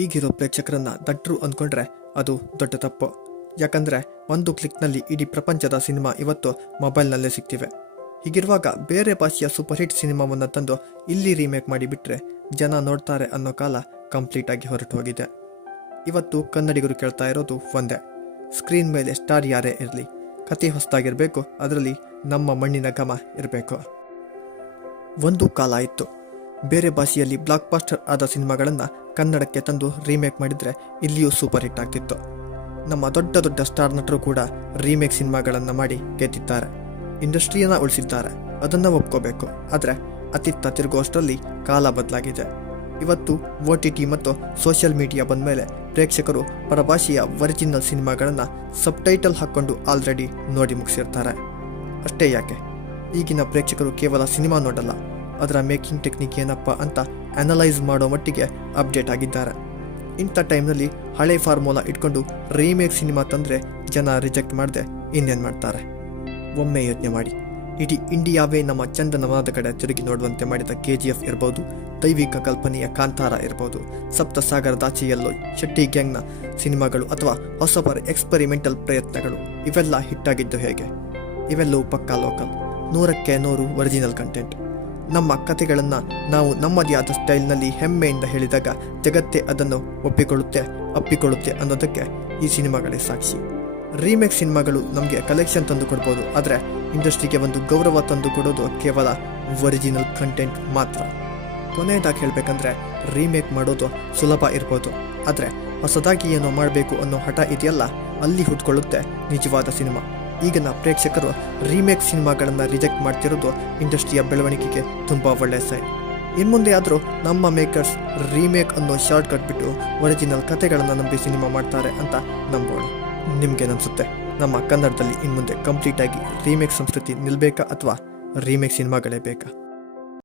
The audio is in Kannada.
ಈಗಿರೋ ಪ್ರೇಕ್ಷಕರನ್ನ ದಟ್ಟರು ಅಂದ್ಕೊಂಡ್ರೆ ಅದು ದೊಡ್ಡ ತಪ್ಪು. ಯಾಕಂದರೆ ಒಂದು ಕ್ಲಿಕ್ನಲ್ಲಿ ಇಡೀ ಪ್ರಪಂಚದ ಸಿನಿಮಾ ಇವತ್ತು ಮೊಬೈಲ್ನಲ್ಲೇ ಸಿಗ್ತಿವೆ. ಹೀಗಿರುವಾಗ ಬೇರೆ ಭಾಷೆಯ ಸೂಪರ್ ಹಿಟ್ ಸಿನಿಮಾವನ್ನು ತಂದು ಇಲ್ಲಿ ರೀಮೇಕ್ ಮಾಡಿಬಿಟ್ರೆ ಜನ ನೋಡ್ತಾರೆ ಅನ್ನೋ ಕಾಲ ಕಂಪ್ಲೀಟಾಗಿ ಹೊರಟು ಹೋಗಿದೆ. ಇವತ್ತು ಕನ್ನಡಿಗರು ಕೇಳ್ತಾ ಇರೋದು ಒಂದೇ, ಸ್ಕ್ರೀನ್ ಮೇಲೆ ಸ್ಟಾರ್ ಯಾರೇ ಇರಲಿ, ಕತೆ ಹೊಸದಾಗಿರಬೇಕು, ಅದರಲ್ಲಿ ನಮ್ಮ ಮಣ್ಣಿನ ಘಮ ಇರಬೇಕು. ಒಂದು ಕಾಲ ಇತ್ತು, ಬೇರೆ ಭಾಷೆಯಲ್ಲಿ ಬ್ಲಾಕ್ ಬಾಸ್ಟರ್ ಆದ ಸಿನಿಮಾಗಳನ್ನು ಕನ್ನಡಕ್ಕೆ ತಂದು ರೀಮೇಕ್ ಮಾಡಿದರೆ ಇಲ್ಲಿಯೂ ಸೂಪರ್ ಹಿಟ್ ಆಗ್ತಿತ್ತು. ನಮ್ಮ ದೊಡ್ಡ ದೊಡ್ಡ ಸ್ಟಾರ್ ನಟರು ಕೂಡ ರೀಮೇಕ್ ಸಿನಿಮಾಗಳನ್ನು ಮಾಡಿ ಗೆದ್ದಿದ್ದಾರೆ, ಇಂಡಸ್ಟ್ರಿಯನ್ನು ಉಳಿಸಿದ್ದಾರೆ. ಅದನ್ನು ಒಪ್ಕೋಬೇಕು. ಆದರೆ ಅತ್ತಿತ್ತ ತಿರುಗುವಷ್ಟರಲ್ಲಿ ಕಾಲ ಬದಲಾಗಿದೆ. ಇವತ್ತು OTT ಮತ್ತು ಸೋಷಿಯಲ್ ಮೀಡಿಯಾ ಬಂದ ಮೇಲೆ ಪ್ರೇಕ್ಷಕರು ಪರಭಾಷೆಯ ಒರಿಜಿನಲ್ ಸಿನಿಮಾಗಳನ್ನು ಸಬ್ಟೈಟಲ್ ಹಾಕ್ಕೊಂಡು ಆಲ್ರೆಡಿ ನೋಡಿ ಮುಗಿಸಿರ್ತಾರೆ. ಅಷ್ಟೇ ಯಾಕೆ, ಈಗಿನ ಪ್ರೇಕ್ಷಕರು ಕೇವಲ ಸಿನಿಮಾ ನೋಡಲ್ಲ, ಅದರ ಮೇಕಿಂಗ್ ಟೆಕ್ನಿಕ್ ಏನಪ್ಪ ಅಂತ ಅನಲೈಸ್ ಮಾಡೋ ಮಟ್ಟಿಗೆ ಅಪ್ಡೇಟ್ ಆಗಿದ್ದಾರೆ. ಇಂಥ ಟೈಮ್ನಲ್ಲಿ ಹಳೆ ಫಾರ್ಮುಲಾ ಇಟ್ಕೊಂಡು ರೀಮೇಕ್ ಸಿನಿಮಾ ತಂದರೆ ಜನ ರಿಜೆಕ್ಟ್ ಮಾಡದೆ ಇನ್ನೇನು ಮಾಡ್ತಾರೆ? ಒಮ್ಮೆ ಯೋಚನೆ ಮಾಡಿ. ಇಡೀ ಇಂಡಿಯಾವೇ ನಮ್ಮ ಚಂದನವನದ ಕಡೆ ತಿರುಗಿ ನೋಡುವಂತೆ ಮಾಡಿದ KGF ಇರ್ಬೋದು, ದೈವಿಕ ಕಲ್ಪನೆಯ ಕಾಂತಾರ ಇರ್ಬೋದು, ಸಪ್ತಸಾಗರದಾಚೆಯಲ್ಲೋ ಶೆಟ್ಟಿ ಗ್ಯಾಂಗ್ನ ಸಿನಿಮಾಗಳು ಅಥವಾ ಹೊಸಬರ ಎಕ್ಸ್ಪೆರಿಮೆಂಟಲ್ ಪ್ರಯತ್ನಗಳು, ಇವೆಲ್ಲ ಹಿಟ್ಟಾಗಿದ್ದು ಹೇಗೆ? ಇವೆಲ್ಲವೂ ಪಕ್ಕಾ ಲೋಕಲ್, 100ಕ್ಕೆ 100 ಒರಿಜಿನಲ್ ಕಂಟೆಂಟ್. ನಮ್ಮ ಕಥೆಗಳನ್ನು ನಾವು ನಮ್ಮದೇ ಆದ ಸ್ಟೈಲ್ನಲ್ಲಿ ಹೆಮ್ಮೆಯಿಂದ ಹೇಳಿದಾಗ ಜಗತ್ತೇ ಅದನ್ನು ಅಪ್ಪಿಕೊಳ್ಳುತ್ತೆ ಅನ್ನೋದಕ್ಕೆ ಈ ಸಿನಿಮಾಗಳೇ ಸಾಕ್ಷಿ. ರೀಮೇಕ್ ಸಿನಿಮಾಗಳು ನಮಗೆ ಕಲೆಕ್ಷನ್ ತಂದು ಕೊಡ್ಬೋದು, ಆದರೆ ಇಂಡಸ್ಟ್ರಿಗೆ ಒಂದು ಗೌರವ ತಂದು ಕೊಡೋದು ಕೇವಲ ಒರಿಜಿನಲ್ ಕಂಟೆಂಟ್ ಮಾತ್ರ. ಕೊನೆಯದಾಗಿ ಹೇಳಬೇಕಂದ್ರೆ, ರೀಮೇಕ್ ಮಾಡೋದು ಸುಲಭ ಇರ್ಬೋದು, ಆದರೆ ಹೊಸದಾಗಿ ಏನೋ ಮಾಡಬೇಕು ಅನ್ನೋ ಹಠ ಇದೆಯಲ್ಲ, ಅಲ್ಲಿ ಹುಟ್ಕೊಳ್ಳುತ್ತೆ ನಿಜವಾದ ಸಿನಿಮಾ. ಈಗಿನ ಪ್ರೇಕ್ಷಕರು ರೀಮೇಕ್ ಸಿನಿಮಾಗಳನ್ನು ರಿಜೆಕ್ಟ್ ಮಾಡ್ತಿರೋದು ಇಂಡಸ್ಟ್ರಿಯ ಬೆಳವಣಿಗೆಗೆ ತುಂಬ ಒಳ್ಳೆಯ ಸೈನ್. ಇನ್ಮುಂದೆ ಆದರೂ ನಮ್ಮ ಮೇಕರ್ಸ್ ರೀಮೇಕ್ ಅನ್ನೋ ಶಾರ್ಟ್ ಕಟ್ ಬಿಟ್ಟು ಒರಿಜಿನಲ್ ಕಥೆಗಳನ್ನು ನಂಬಿ ಸಿನಿಮಾ ಮಾಡ್ತಾರೆ ಅಂತ ನಂಬೋಣ. ನಿಮ್ಗೇನನ್ಸುತ್ತೆ? ನಮ್ಮ ಕನ್ನಡದಲ್ಲಿ ಇನ್ಮುಂದೆ ಕಂಪ್ಲೀಟಾಗಿ ರೀಮೇಕ್ ಸಂಸ್ಕೃತಿ ನಿಲ್ಲಬೇಕಾ ಅಥವಾ ರೀಮೇಕ್ ಸಿನಿಮಾಗಳೇ ಬೇಕಾ?